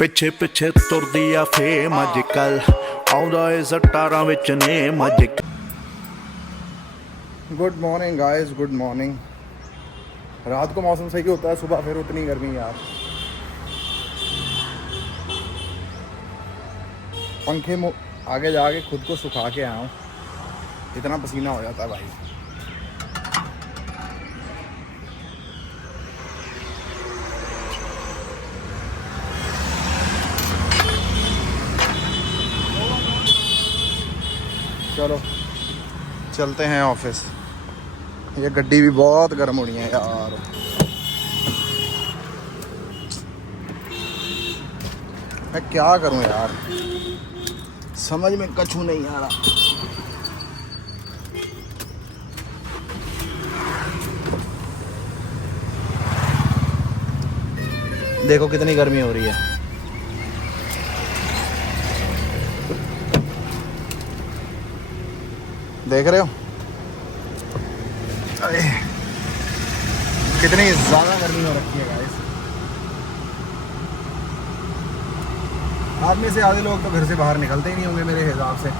ਪਿੱਛੇ ਪਿੱਛੇ ਤੁਰਦੀ ਆ ਫੇਮ ਅੱਜ ਕੱਲ ਆਉਂਦਾ ਏ ਸਟਾਰਾਂ ਵਿੱਚ ਨੇਮ ਅੱਜ good morning guys, good morning. रात को मौसम सही होता है, सुबह फिर उतनी गर्मी यार। पंखे में आगे जाके खुद को सुखा के आया हूँ, इतना पसीना हो जाता है भाई। चलो चलते हैं ऑफिस। ये गड्डी भी बहुत गर्म होनी है यार। मैं क्या करूं यार, समझ में कछु नहीं आ रहा। देखो कितनी गर्मी हो रही है। देख रहे हो अरे कितनी ज़्यादा गर्मी हो रखी है गाइस। आदमी से आधे लोग तो घर से बाहर निकलते ही नहीं होंगे मेरे हिसाब से,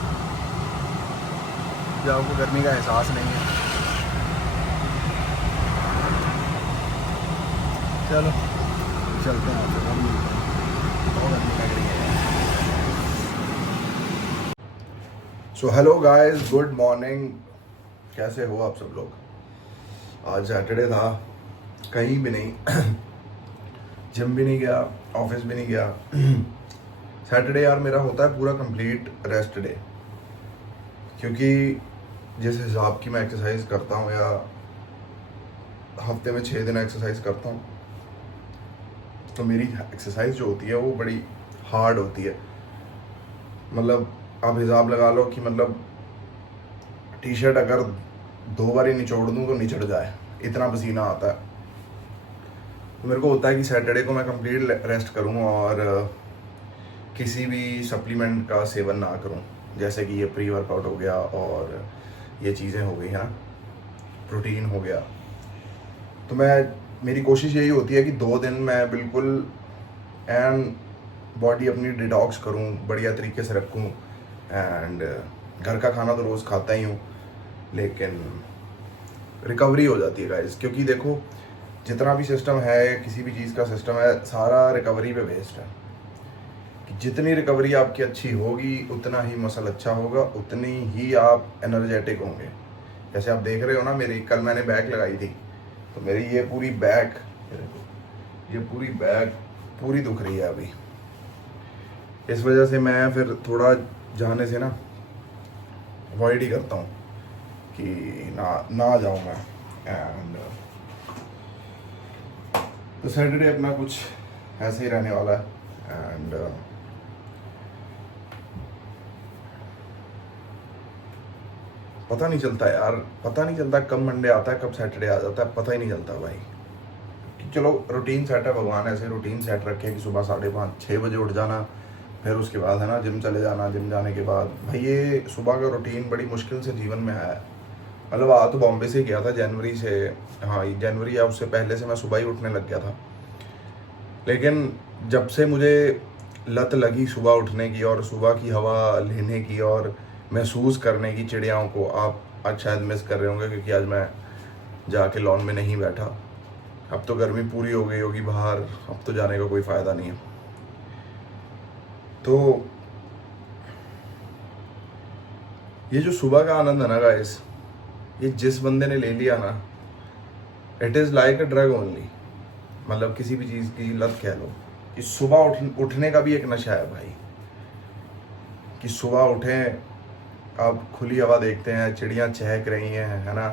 जब आपको गर्मी का एहसास नहीं है। चलो चलते हैं, आपसे बहुत गर्मी लग रही है। So hello guys, good morning. कैसे हो आप सब लोग? आज सैटरडे था, कहीं भी नहीं जिम भी नहीं गया, ऑफिस भी नहीं गया। सैटरडे यार मेरा होता है पूरा कंप्लीट रेस्ट डे, क्योंकि जिस हिसाब की मैं एक्सरसाइज करता हूँ या हफ्ते में 6 दिन एक्सरसाइज करता हूँ, तो मेरी एक्सरसाइज जो होती है वो बड़ी हार्ड होती है। मतलब आप हिसाब लगा लो कि मतलब टी शर्ट अगर 2 बार ही निचोड़ दूँ तो निचड़ जाए, इतना पसीना आता है। तो मेरे को होता है कि सैटरडे को मैं कंप्लीट रेस्ट करूँ और किसी भी सप्लीमेंट का सेवन ना करूँ, जैसे कि ये प्री वर्कआउट हो गया और ये चीज़ें हो गई, है ना, प्रोटीन हो गया। तो मेरी कोशिश यही होती है कि 2 दिन मैं बिल्कुल एंड बॉडी अपनी डिटॉक्स करूँ, बढ़िया तरीके से रखूँ। एंड घर का खाना तो रोज़ खाता ही हूँ, लेकिन रिकवरी हो जाती है गाइस। क्योंकि देखो जितना भी सिस्टम है, किसी भी चीज़ का सिस्टम है, सारा रिकवरी पे बेस्ड है। कि जितनी रिकवरी आपकी अच्छी होगी उतना ही मसल अच्छा होगा, उतनी ही आप एनर्जेटिक होंगे। जैसे आप देख रहे हो ना, मेरी कल मैंने बैक लगाई थी, तो मेरी ये पूरी बैक पूरी दुख रही है अभी। इस वजह से मैं फिर थोड़ा जाने से ना अवॉइड ही करता हूँ कि ना जाऊँ मैं। एंड तो सैटरडे अपना कुछ ऐसे ही रहने वाला है। एंड पता नहीं चलता यार, पता नहीं चलता कब मंडे आता है, कब सैटरडे आ जाता है, पता ही नहीं चलता भाई। चलो रूटीन सेट है, भगवान ऐसे रूटीन सेट रखे कि सुबह 5:30-6 बजे उठ जाना, फिर उसके बाद है ना जिम चले जाना। जिम जाने के बाद भाई ये सुबह का रूटीन बड़ी मुश्किल से जीवन में आया है। मतलब आ तो बॉम्बे से गया था जनवरी से, हाँ जनवरी या उससे पहले से मैं सुबह ही उठने लग गया था। लेकिन जब से मुझे लत लगी सुबह उठने की और सुबह की हवा लेने की और महसूस करने की चिड़ियाओं को, आप आज शायद मिस कर रहे होंगे क्योंकि आज मैं जाके लॉन में नहीं बैठा। अब तो गर्मी पूरी हो गई होगी बाहर, अब तो जाने का कोई फ़ायदा नहीं है। तो ये जो सुबह का आनंद है ना गाइस, ये जिस बंदे ने ले लिया ना, it is like a drug only. मतलब किसी भी चीज़ की लत कह लो, कि सुबह उठने का भी एक नशा है भाई। कि सुबह उठें, आप खुली हवा देखते हैं, चिड़ियाँ चहक रही हैं, है ना,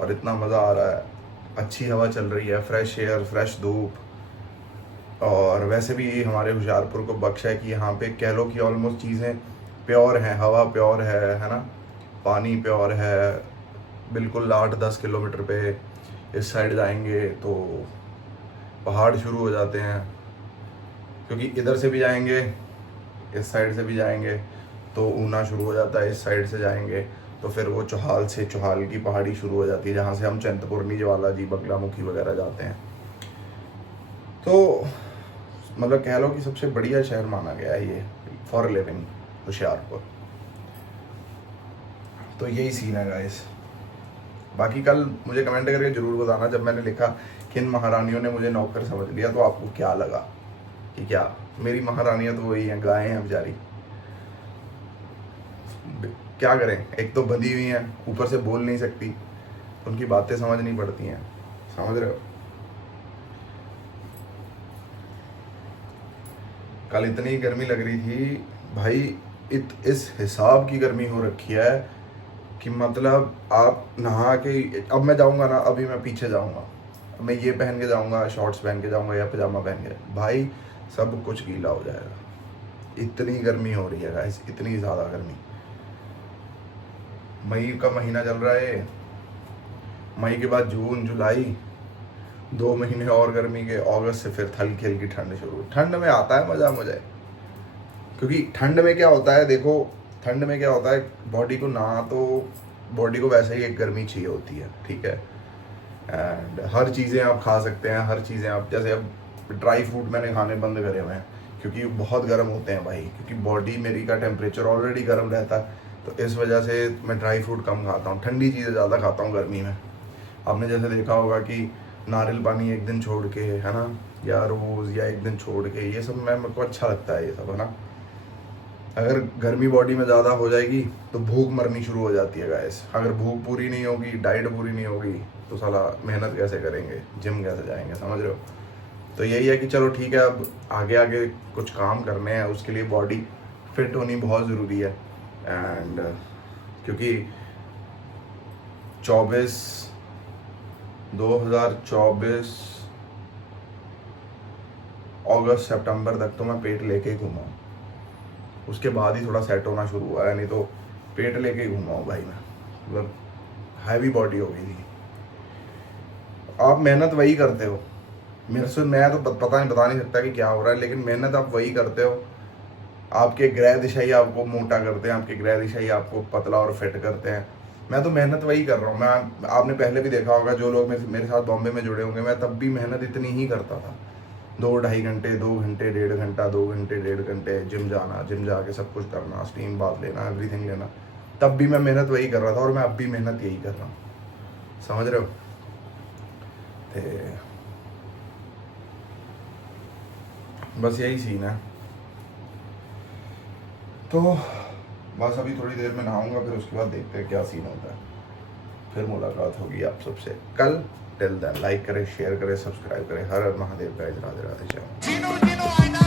और इतना मज़ा आ रहा है, अच्छी हवा चल रही है, फ्रेश एयर, फ्रेश धूप। और वैसे भी हमारे हुशियारपुर को बख्श है कि यहाँ पे कह लो कि ऑलमोस्ट चीज़ें प्योर हैं, हवा प्योर है ना, पानी प्योर है। बिल्कुल 8-10 किलोमीटर पे इस साइड जाएंगे तो पहाड़ शुरू हो जाते हैं, क्योंकि इधर से भी जाएंगे, इस साइड से भी जाएंगे तो ऊना शुरू हो जाता है, इस साइड से जाएंगे तो फिर वो चौहाल से चौहाल की पहाड़ी शुरू हो जाती है, जहाँ से हम चिंतपूर्णी, ज्वाला जी, बगलामुखी वगैरह जाते हैं। तो मतलब कह लो कि सबसे बढ़िया शहर माना गया है ये फॉर लिविंग, होशियारपुर। तो यही सीन है गाइस। बाकी कल मुझे कमेंट करके जरूर बताना, जब मैंने लिखा कि इन महारानियों ने मुझे नौकर समझ लिया, तो आपको क्या लगा कि क्या मेरी महारानियां तो वही हैं, गायें हैं बेचारी, क्या करें। एक तो बंधी हुई हैं, ऊपर से बोल नहीं सकती, उनकी बातें समझ नहीं पड़ती हैं, समझ रहे हो। कल इतनी गर्मी लग रही थी भाई, इस हिसाब की गर्मी हो रखी है कि मतलब आप नहा के, अब मैं जाऊंगा ना, अभी मैं पीछे जाऊंगा, मैं ये पहन के जाऊंगा, शॉर्ट्स पहन के जाऊंगा या पजामा पहन के, भाई सब कुछ गीला हो जाएगा। इतनी गर्मी हो रही है गाइस, इतनी ज़्यादा गर्मी। मई का महीना चल रहा है, मई के बाद जून जुलाई, 2 महीने और गर्मी के, अगस्त से फिर हल्की हल्की ठंड शुरू। ठंड में आता है मज़ा मुझे, क्योंकि ठंड में क्या होता है, देखो ठंड में क्या होता है, बॉडी को ना तो बॉडी को वैसे ही एक गर्मी चाहिए होती है, ठीक है। एंड हर चीज़ें आप खा सकते हैं, हर चीज़ें आप, जैसे अब ड्राई फ्रूट मैंने खाने बंद करे हुए हैं क्योंकि बहुत गर्म होते हैं भाई, क्योंकि बॉडी मेरी का टेम्परेचर ऑलरेडी गर्म रहता है, तो इस वजह से मैं ड्राई फ्रूट कम खाता हूँ, ठंडी चीज़ें ज़्यादा खाता हूँ गर्मी में। आपने जैसे देखा होगा कि नारियल पानी एक दिन छोड़ के, है ना, या रोज़ या एक दिन छोड़ के, ये सब मेरे को अच्छा लगता है ये सब, है ना। अगर गर्मी बॉडी में ज़्यादा हो जाएगी तो भूख मरनी शुरू हो जाती है गाइस। अगर भूख पूरी नहीं होगी, डाइट पूरी नहीं होगी, तो साला मेहनत कैसे करेंगे, जिम कैसे जाएंगे, समझ रहे हो। तो यही है कि चलो ठीक है, अब आगे आगे कुछ काम करने हैं, उसके लिए बॉडी फिट होनी बहुत ज़रूरी है। एंड क्योंकि 2024 अगस्त सितंबर तक तो मैं पेट लेके ही घूमा हूँ, उसके बाद ही थोड़ा सेट होना शुरू हुआ है, नहीं तो पेट लेके ही घूमा हूँ भाई मैं, मतलब हैवी बॉडी हो गई थी। आप मेहनत वही करते हो, मेरे से मैं तो बता नहीं सकता कि क्या हो रहा है, लेकिन मेहनत आप वही करते हो। आपके ग्रह दिशाई आपको मोटा करते हैं, आपके ग्रह दिशाई आपको पतला और फिट करते हैं। मैं तो मेहनत वही कर रहा हूँ। मैं, आपने पहले भी देखा होगा, जो लोग मेरे साथ बॉम्बे में जुड़े होंगे, मैं तब भी मेहनत इतनी ही करता था, 2-2.5 घंटे, 2 घंटे, 1.5 घंटा, 2 घंटे, 1.5 घंटे जिम जाना, जिम जाके सब कुछ करना, स्टीम बाथ लेना, एवरीथिंग लेना। तब भी मैं मेहनत वही कर रहा था और मैं अब भी मेहनत यही कर रहा हूँ, समझ रहे हो। बस यही सीन है। तो बस अभी थोड़ी देर में नहाऊंगा, फिर उसके बाद देखते हैं क्या सीन होता है, फिर मुलाकात होगी आप सबसे कल। टिल देन लाइक करें, शेयर करें, सब्सक्राइब करें। हर हर महादेव गाइस, राधे राधे, जय।